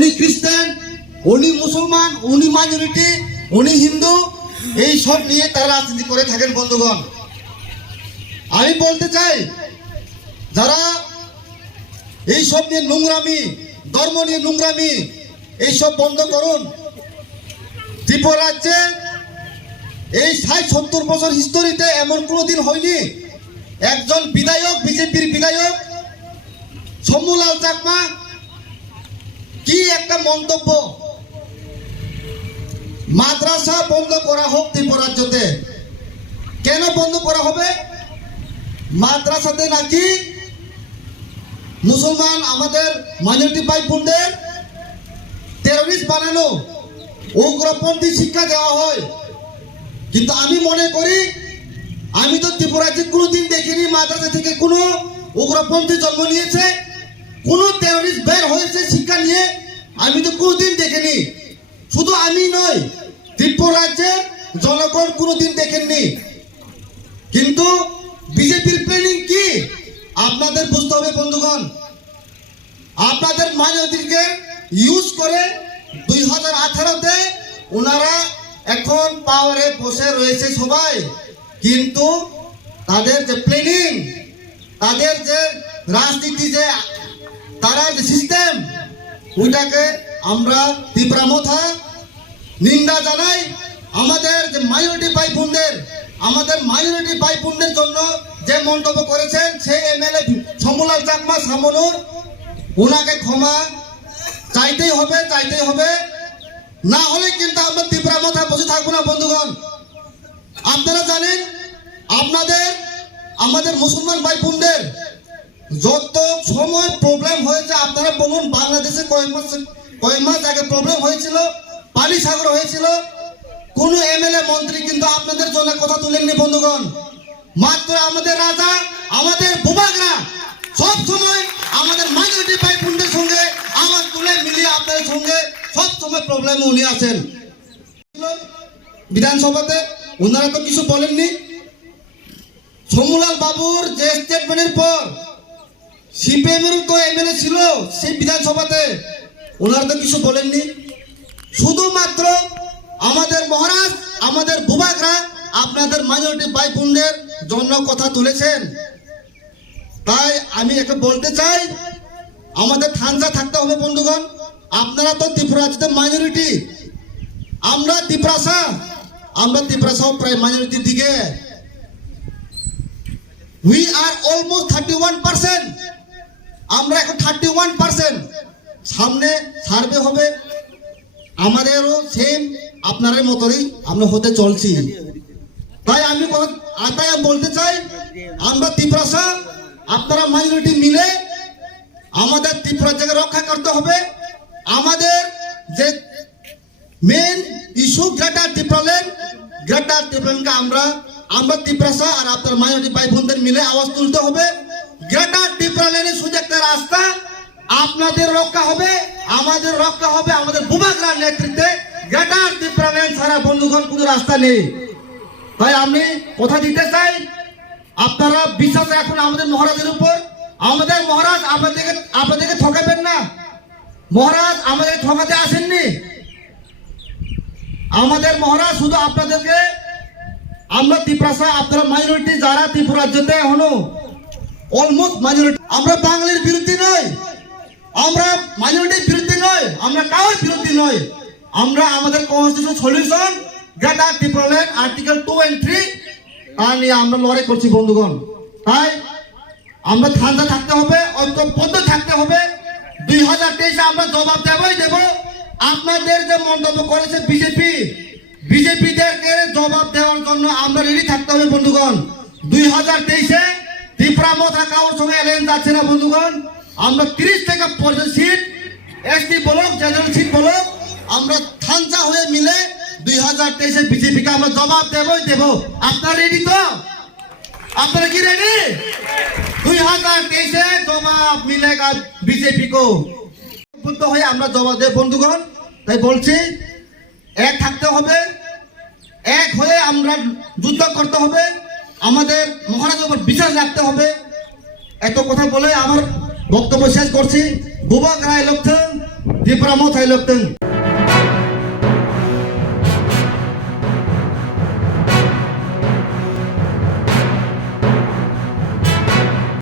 উনি খ্রিস্টান, উনি মুসলমান, উনি মাইনরিটি, উনি হিন্দু, এই সব নিয়ে তারা রাজনীতি করে থাকেন বন্ধুগণ। আমি বলতে চাই, যারা এই সব নিয়ে নোংরামি, ধর্ম নিয়ে নোংরামি, এইসব বন্ধ করুন। ত্রিপুরা রাজ্যে এই ৬০-৭০ বছর হিস্টোরিতে এমন কোনোদিন হয়নি একজন বিধায়ক, বিজেপির বিধায়ক শম্ভুলাল চাকমা কি একটা মন্তব্য, মাদ্রাসা বন্ধ করা হোক ত্রিপুরা রাজ্যতে। কেন বন্ধ করা হবে? মাদ্রাসাতে নাকি মুসলমান আমাদের মাইনরিটি ভাই বোনদের টেররিস্ট বানানো, উগ্রপন্থী শিক্ষা দেওয়া হয়। কিন্তু আমি মনে করি, আমি তো ত্রিপুরায় কোনোদিন দেখিনি মাদ্রাসা থেকে কোনো উগ্রপন্থী জন্ম নিয়েছে, কোনো টেররিস্ট বের হয়েছে শিক্ষা নিয়ে, আমি তো কোনোদিন দেখিনি। শুধু আমি নয়, ত্রিপুরা রাজ্যের জনগণ কোনোদিন দেখেননি। কিন্তু বিজেপির প্ল্যানিং কি আপনাদের বুঝতে হবে বন্ধুগণ। আপনাদের মাইনরিটিকে ইউজ করে 2018-তে ওনারা এখন পাওয়ারে বসে রয়েছে সবাই, কিন্তু তাদের যে প্ল্যানিং, তাদের যে রাজনীতি, যে তারা যে সিস্টেম, ওইটাকে আমরা তীব্রমথা নিন্দা জানাই। আমাদের যে মাইনরিটি ভাই বোনদের, আমাদের মাইনরিটি ভাই বোনদের জন্য যে মন্তব্য করেছেন সেই এমএলএ শম্ভুলাল চাকমা সামনুর, ওনাকে ক্ষমা চাইতেই হবে, চাইতেই হবে। না হলে কিন্তু আমরা তীব্রমথা বসে থাকবো না বন্ধুগণ। আপনারা জানেন, আমাদের মুসলমান ভাই বোনদের যত সময় প্রবলেম হয়েছে, আপনারা বলুন, বাংলাদেশে কয়েক মাস আগে প্রবলেম হয়েছিল, পানি সাগর হয়েছিল, কোন এমএলএ মন্ত্রী কিন্তু আপনাদের জন্য কথা তুলেননি বন্ধুগণ। মাত্র আমাদের রাজা, আমাদের বুবাগরা সব সময় আমাদের মাইনরিটি ভাই বোনদের সঙ্গে আমার তুলে মিলিয়ে আপনাদের সঙ্গে সব সময় প্রবলেমে উনি আছেন। বিধানসভাতে ওনারা তো কিছু বলেননি। শম্ভুলাল বাবুর যে স্টেটমেন্টের পর সিপিএমের তো এমএলএ ছিল সেই বিধানসভাতে, ওনারা তো কিছু বলেননি। শুধুমাত্র আমাদের মহারাজ, আমাদের বুবাগরা আপনাদের মাইনরিটি ভাই বোনদের জন্য কথা তুলেছেন। তাই আমি একটা বলতে চাই, আমাদের ঠান্ডা থাকতে হবে বন্ধুগণ। আপনারা তো ত্রিপুরা রাজ্যে মাইনরিটি, আমরা ত্রিপুরাসাও প্রায় মাইনরিটির দিকে। উই আর অলমোস্ট 31%, আমরা এখন 31%। সামনে সার্ভে হবে, আমাদেরও সেম আপনাদের মতোই আমরা হতে চলছি। তাই আমি বলতে চাই, আমরা ত্রিপুরা, আপনারা মাইনরিটি মিলে আমাদের ত্রিপুরা জায়গা রক্ষা করতে হবে। আমাদের যে মেন ইস্যু গ্রেটার ত্রিপুরাকে আমরা ত্রিপুরা আর আপনার মাইনরিটি ভাই বোনদের মিলে আওয়াজ তুলতে হবে। গ্রেটার ত্রিপুরা লেনে শুধু একটা রাস্তা, আপনাদের রক্ষা হবে, আমাদের রক্ষা হবে, আমাদের বুবাগরার নেতৃত্বে। গ্রেটার ত্রিপুরা লেন ছাড়া বন্ধুগণ কোনো রাস্তা নেই। তাই আমি কথা দিতে চাই, আপনারা বিশ্বাস রাখুন আমাদের মহারাজের উপর। আমাদের মহারাজ আপনাদেরকে ঠকাবেন না। মহারাজ আমাদের ঠকাতে আসেননি। আমাদের মহারাজ শুধু আপনাদেরকে, আমরা ত্রিপুরা, আপনারা মাইনরিটি যারা ত্রিপুরা রাজ্যতে হলো অলমোস্ট মাইনরিটি, আমরা বাঙালির বিরুদ্ধে নয়, আমরা মাইনরিটির বিরুদ্ধে নয়, আমরা কারোর বিরুদ্ধে নয়। আমরা আমাদের constitution solution greater Tripura land article 2 and 3 নিয়ে আমরা লড়াই করছি বন্ধুগণ। তাই আমরা ঠান্ডা থাকতে হবে, ঐক্যবদ্ধ থাকতে হবে। 2023-এ আমরা জবাব দেব। আপনাদের যে মন্তব্য করেছে বিজেপিদেরকে জবাব দেওয়ার জন্য আমরা রেডি থাকতে হবে বন্ধুগণ। 2023-এ ত্রিপুরা মথা কারোর সঙ্গে অ্যালায়েন্স যাচ্ছে না বন্ধুগণ। আমরা 30 থেকে 50 সিট এসটি বলক, জেনারেল সিট বলক, আমরা ঠান্ডা হয়ে মিলে 2023-এ বিজেপিকে আমরা জবাব দেব। আপনারা রেডি তো? আপনারা কি রেডি? 2023-এ জবাব মিলেগা বিজেপি কো, বুদ্ধ হয়ে আমরা জবাব দেব বন্ধুগণ। তাই বলছি, এক থাকতে হবে, এক হয়ে আমরা যুদ্ধ করতে হবে, আমাদের মহারাজের উপর বিশ্বাস রাখতে হবে। এত কথা বলে আমার বক্তব্য শেষ করছি। বুবাগরা লক্ষ্য ত্রিপুরা মথাই লোকতং